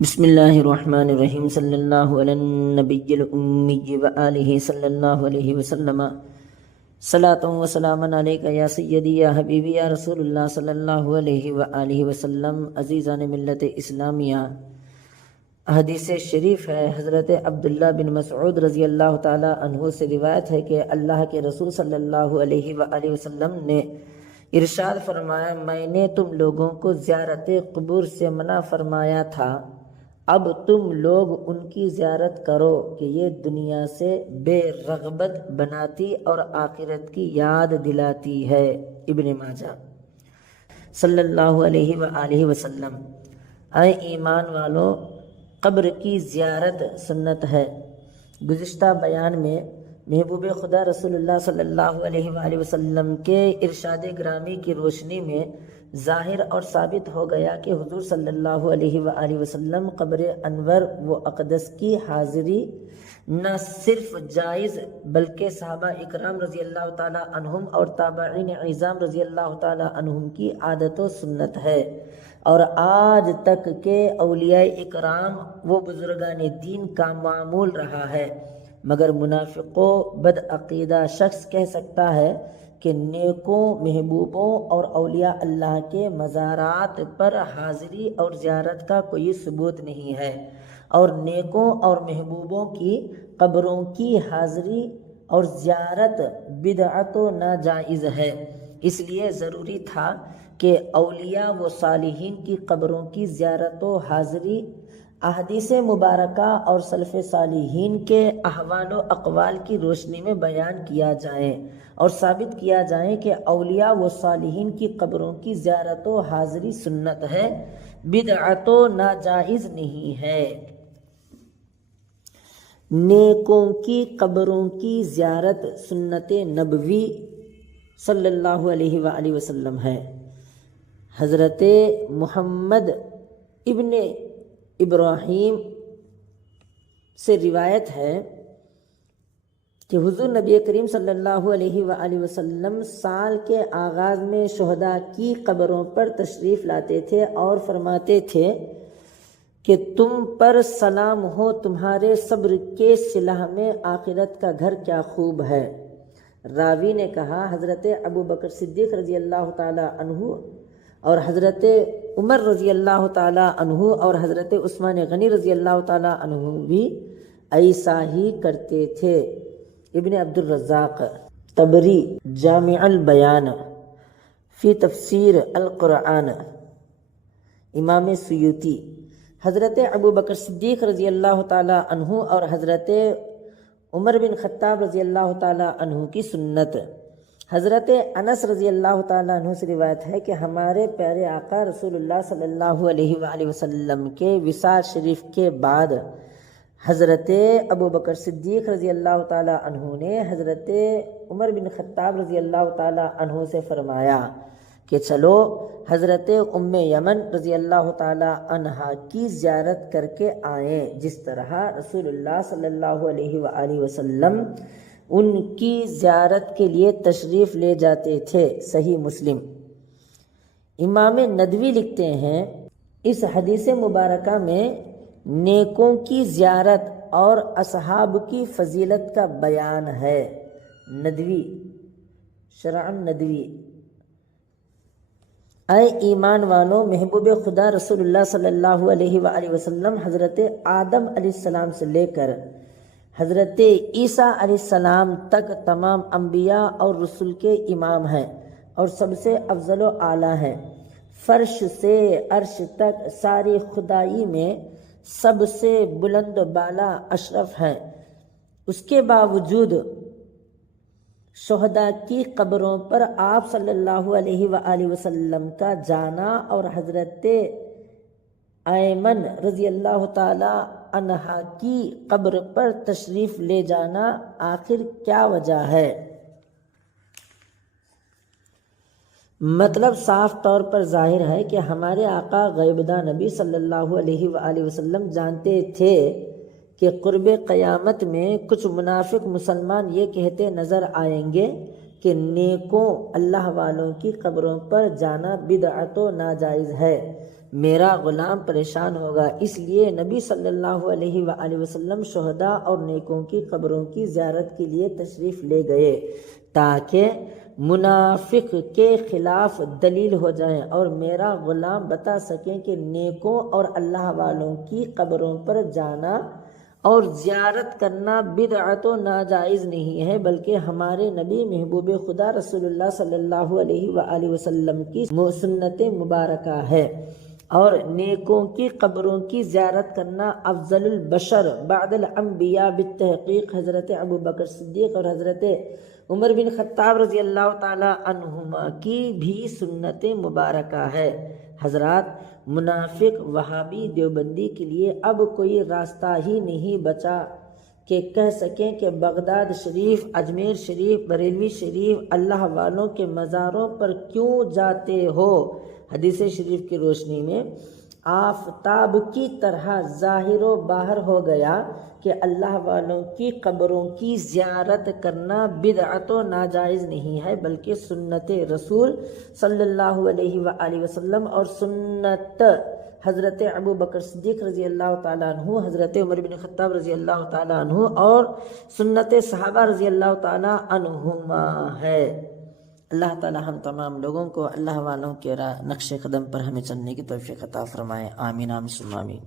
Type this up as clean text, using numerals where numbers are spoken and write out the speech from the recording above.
بسم اللہ الرحمن الرحیم صلی اللہ علی النبی الامی وآلہ صلی اللہ علیہ وسلم صلاۃ و سلام علیک یا سیدی یا حبیبی یا رسول اللہ صلی اللہ علیہ وآلہ وسلم۔ عزیزان ملت اسلامیہ، حدیث شریف ہے، حضرت عبداللہ بن مسعود رضی اللہ تعالی عنہ سے روایت ہے کہ اللہ کے رسول صلی اللہ علیہ وآلہ وسلم نے ارشاد فرمایا، میں نے تم لوگوں کو زیارت قبور سے منع فرمایا تھا، اب تم لوگ ان کی زیارت کرو کہ یہ دنیا سے بے رغبت بناتی اور آخرت کی یاد دلاتی ہے۔ ابن ماجہ۔ صلی اللہ علیہ وآلہ وسلم۔ اے ایمان والو، قبر کی زیارت سنت ہے۔ گزشتہ بیان میں محبوب خدا رسول اللہ صلی اللہ علیہ وآلہ وسلم کے ارشاد گرامی کی روشنی میں ظاہر اور ثابت ہو گیا کہ حضور صلی اللہ علیہ وآلہ وسلم قبر انور و اقدس کی حاضری نہ صرف جائز بلکہ صحابہ اکرام رضی اللہ تعالی عنہم اور تابعین اعظام رضی اللہ تعالی عنہم کی عادت و سنت ہے، اور آج تک کے اولیاء اکرام و بزرگان دین کا معمول رہا ہے، مگر منافق و بدعقیدہ شخص کہہ سکتا ہے کہ نیکوں، محبوبوں اور اولیاء اللہ کے مزارات پر حاضری اور زیارت کا کوئی ثبوت نہیں ہے، اور نیکوں اور محبوبوں کی قبروں کی حاضری اور زیارت بدعت و ناجائز ہے۔ اس لیے ضروری تھا کہ اولیاء و صالحین کی قبروں کی زیارت و حاضری احادیث مبارکہ اور سلف صالحین کے احوال و اقوال کی روشنی میں بیان کیا جائے اور ثابت کیا جائے کہ اولیاء و صالحین کی قبروں کی زیارت و حاضری سنت ہے، بدعت و ناجائز نہیں ہے۔ نیکوں کی قبروں کی زیارت سنت نبوی صلی اللہ علیہ وآلہ وسلم ہے۔ حضرت محمد ابن ابراہیم سے روایت ہے کہ حضور نبی کریم صلی اللہ علیہ وآلہ وسلم سال کے آغاز میں شہداء کی قبروں پر تشریف لاتے تھے اور فرماتے تھے کہ تم پر سلام ہو، تمہارے صبر کے صلح میں آخرت کا گھر کیا خوب ہے۔ راوی نے کہا، حضرت ابو بکر صدیق رضی اللہ تعالی عنہ اور حضرت عمر رضی اللہ تعالی عنہ اور حضرت عثمان غنی رضی اللہ تعالی عنہ بھی ایسا ہی کرتے تھے۔ ابن عبد الرزاق۔ طبری جامع البیان فی تفسیر القرآن۔ امام سیوطی۔ حضرت ابو بکر صدیق رضی اللہ تعالی عنہ اور حضرت عمر بن خطاب رضی اللہ تعالی عنہ کی سنت۔ حضرت انس رضی اللہ تعالیٰ عنہ سے روایت ہے کہ ہمارے پیارے آقا رسول اللہ صلی اللہ علیہ وآلہ وسلم کے وصال شریف کے بعد حضرت ابو بکر صدیق رضی اللہ تعالیٰ عنہ نے حضرت عمر بن خطاب رضی اللہ تعالیٰ عنہ سے فرمایا کہ چلو حضرت ام یمن رضی اللہ تعالیٰ عنہا کی زیارت کر کے آئیں، جس طرح رسول اللہ صلی اللہ علیہ وآلہ وسلم ان کی زیارت کے لیے تشریف لے جاتے تھے۔ صحیح مسلم۔ امام ندوی لکھتے ہیں، اس حدیث مبارکہ میں نیکوں کی زیارت اور اصحاب کی فضیلت کا بیان ہے۔ ندوی، شرع ندوی۔ اے ایمان والو، محبوب خدا رسول اللہ صلی اللہ علیہ وآلہ وسلم حضرت آدم علیہ السلام سے لے کر حضرت عیسیٰ علیہ السلام تک تمام انبیاء اور رسل کے امام ہیں اور سب سے افضل و اعلیٰ ہیں۔ فرش سے عرش تک ساری خدائی میں سب سے بلند بالا اشرف ہیں۔ اس کے باوجود شہداء کی قبروں پر آپ صلی اللہ علیہ وآلہ وسلم کا جانا اور حضرت ایمن رضی اللہ تعالی عنہا کی قبر پر تشریف لے جانا آخر کیا وجہ ہے؟ مطلب صاف طور پر ظاہر ہے کہ ہمارے آقا غیبدہ نبی صلی اللہ علیہ وآلہ وسلم جانتے تھے کہ قرب قیامت میں کچھ منافق مسلمان یہ کہتے نظر آئیں گے کہ نیکوں اللہ والوں کی قبروں پر جانا بدعت و ناجائز ہے، میرا غلام پریشان ہوگا۔ اس لیے نبی صلی اللہ علیہ وآلہ وسلم شہداء اور نیکوں کی قبروں کی زیارت کے لیے تشریف لے گئے تاکہ منافق کے خلاف دلیل ہو جائیں اور میرا غلام بتا سکیں کہ نیکوں اور اللہ والوں کی قبروں پر جانا اور زیارت کرنا بدعت و ناجائز نہیں ہے، بلکہ ہمارے نبی محبوب خدا رسول اللہ صلی اللہ علیہ وآلہ وسلم کی سنت مبارکہ ہے، اور نیکوں کی قبروں کی زیارت کرنا افضل البشر بعد الانبیاء بالتحقیق حضرت ابو بکر صدیق اور حضرت عمر بن خطاب رضی اللہ تعالی عنہما کی بھی سنت مبارکہ ہے۔ حضرات، منافق وہابی دیوبندی کے لیے اب کوئی راستہ ہی نہیں بچا کہ کہہ سکیں کہ بغداد شریف، اجمیر شریف، بریلوی شریف اللہ والوں کے مزاروں پر کیوں جاتے ہو۔ حدیث شریف کی روشنی میں آفتاب کی طرح ظاہر و باہر ہو گیا کہ اللہ والوں کی قبروں کی زیارت کرنا بدعت و ناجائز نہیں ہے، بلکہ سنت رسول صلی اللہ علیہ وآلہ وسلم اور سنت حضرت ابو بکر صدیق رضی اللہ تعالیٰ عنہ، حضرت عمر بن خطاب رضی اللہ تعالیٰ عنہ اور سنت صحابہ رضی اللہ تعالیٰ عنہما ہے۔ اللہ تعالیٰ ہم تمام لوگوں کو اللہ والوں کے نقش قدم پر ہمیں چلنے کی توفیق عطا فرمائے، آمین آمین ثم آمین۔